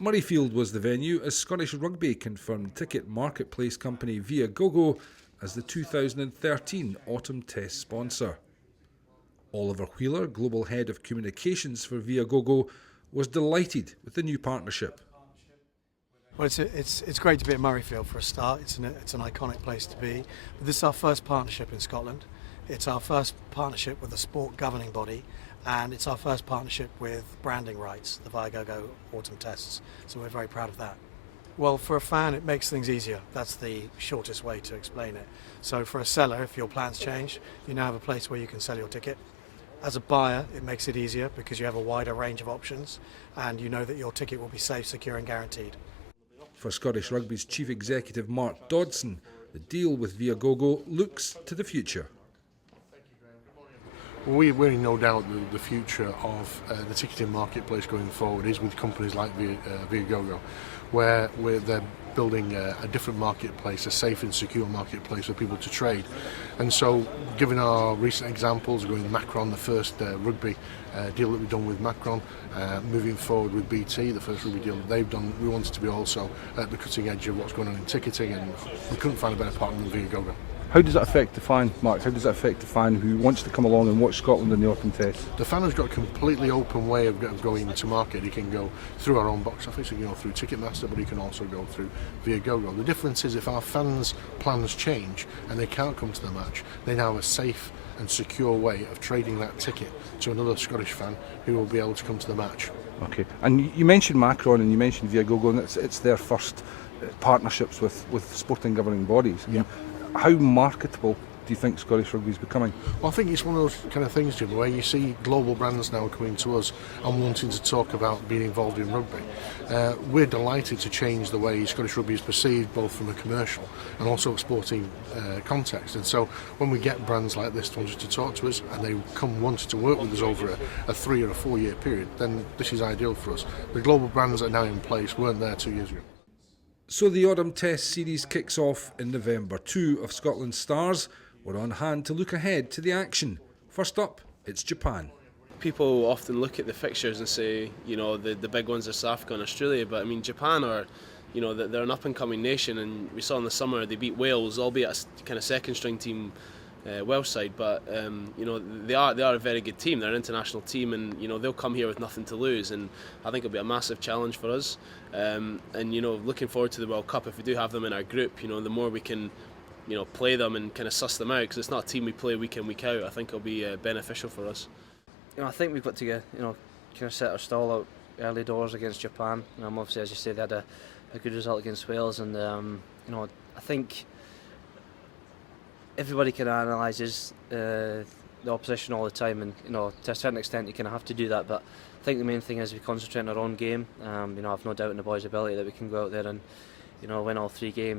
Murrayfield was the venue as Scottish Rugby confirmed ticket marketplace company Viagogo as the 2013 Autumn Test sponsor. Oliver Wheeler, Global Head of Communications for Viagogo, was delighted with the new partnership. Well, it's great to be at Murrayfield for a start. It's an iconic place to be. But this is our first partnership in Scotland. It's our first partnership with a sport governing body, and it's our first partnership with branding rights, the Viagogo Autumn Tests. So we're very proud of that. Well, for a fan, it makes things easier. That's the shortest way to explain it. So for a seller, if your plans change, you now have a place where you can sell your ticket. As a buyer, it makes it easier because you have a wider range of options, and you know that your ticket will be safe, secure and guaranteed. For Scottish Rugby's Chief Executive Mark Dodson, the deal with Viagogo looks to the future. We're in no doubt the future of the ticketing marketplace going forward is with companies like Viagogo, where they're building a different marketplace, a safe and secure marketplace for people to trade. And so, given our recent examples, going with Macron, the first rugby deal that we've done with Macron, moving forward with BT, the first rugby deal that they've done, we wanted to be also at the cutting edge of what's going on in ticketing, and we couldn't find a better partner than Viagogo. How does that affect the fan, Mark? How does that affect the fan who wants to come along and watch Scotland in the Autumn Test? The fan has got a completely open way of going to market. He can go through our own box office, he can go through Ticketmaster, but he can also go through Viagogo. The difference is if our fans' plans change and they can't come to the match, they now have a safe and secure way of trading that ticket to another Scottish fan who will be able to come to the match. Okay, and you mentioned Macron and you mentioned Viagogo, and it's their first partnerships with sporting governing bodies. Yeah. How marketable do you think Scottish Rugby is becoming? Well, I think it's one of those kind of things, Jim, where you see global brands now coming to us and wanting to talk about being involved in rugby. We're delighted to change the way Scottish Rugby is perceived, both from a commercial and also a sporting context. And so when we get brands like this wanting to talk to us and they come wanting to work with us over a 3 or a 4 year period, then this is ideal for us. The global brands that are now in place weren't there 2 years ago. So the Autumn Test series kicks off in November. 2 of Scotland's stars were on hand to look ahead to the action. First up, it's Japan. People often look at the fixtures and say, you know, the big ones are South Africa and Australia, but I mean Japan are, you know, they're an up-and-coming nation, and we saw in the summer they beat Wales, albeit a kind of second-string team, Welsh side, but you know, they are a very good team. They're an international team, and you know, they'll come here with nothing to lose, and I think it'll be a massive challenge for us. And you know, looking forward to the World Cup. If we do have them in our group, you know, the more we can, you know, play them and kind of suss them out, because it's not a team we play week in, week out. I think it'll be beneficial for us. You know, I think we've got to get, you know, kind of set our stall out early doors against Japan. Obviously, as you say, they had a good result against Wales, and you know, I think everybody kind of analyses the opposition all the time, and you know, to a certain extent you kind of have to do that, but I think the main thing is we concentrate on our own game. You know, I've no doubt in the boys' ability that we can go out there and, you know, win all 3 games.